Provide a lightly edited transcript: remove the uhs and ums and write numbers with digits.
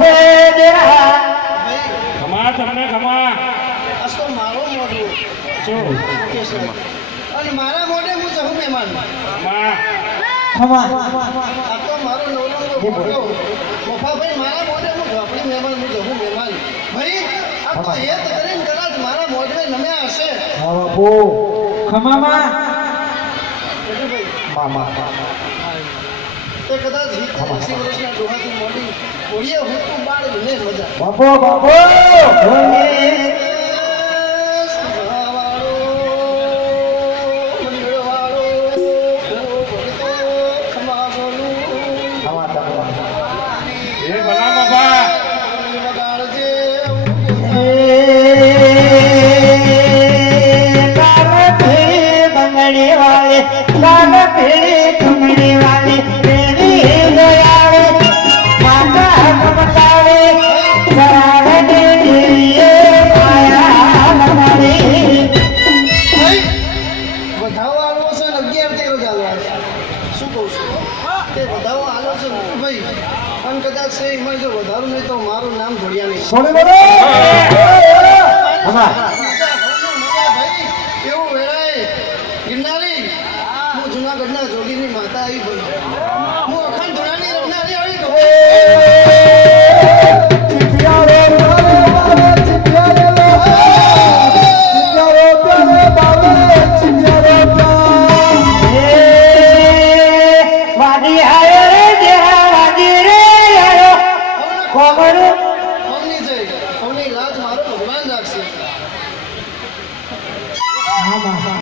છે દેરા ખમા તમને ખમા આ તો મારો મોઢું શું કે છે અને મારા મોઢે હું જહું મહેમાન ખમા ખમા આ તો મારો નવરંગો મોઢો મોફાભાઈ મારા મોઢે હું ઝોપડી મહેમાન હું જહું મહેમાન ભાઈ આ તો હેત કરીને કદાચ મારા મોઢે નમ્યા હશે હા બાપુ ખમામાં ભાઈ મામા તે કદાચ 80 વર્ષના ડોહાથી મોડી ઓળિયા હું તું બાળ ને મજા બાપુ બાપુ એ ભલા બાબા બંગડી વાળે લાલ ભેળી ચુમડી વાળી રેડી દયાળે માતા મમતાળે કરાવે દેવીએ માયા લગાડી વધાવો આલો છે ને 11 તેરો ચાલવા છે શું કહું છું તે વધાવો આલો છે ભાઈ અને કદાચ છે એમાં જો વધારું નહીં તો મારું નામ ધોડિયા નહીં સોને બોલો હમા ભાઈ એવું વેળાએ ગિરનારી હું જુનાગઢના જોગીની માતા આવી ભાઈ હું અખંડ ધોળાની રમનારી આવી કહું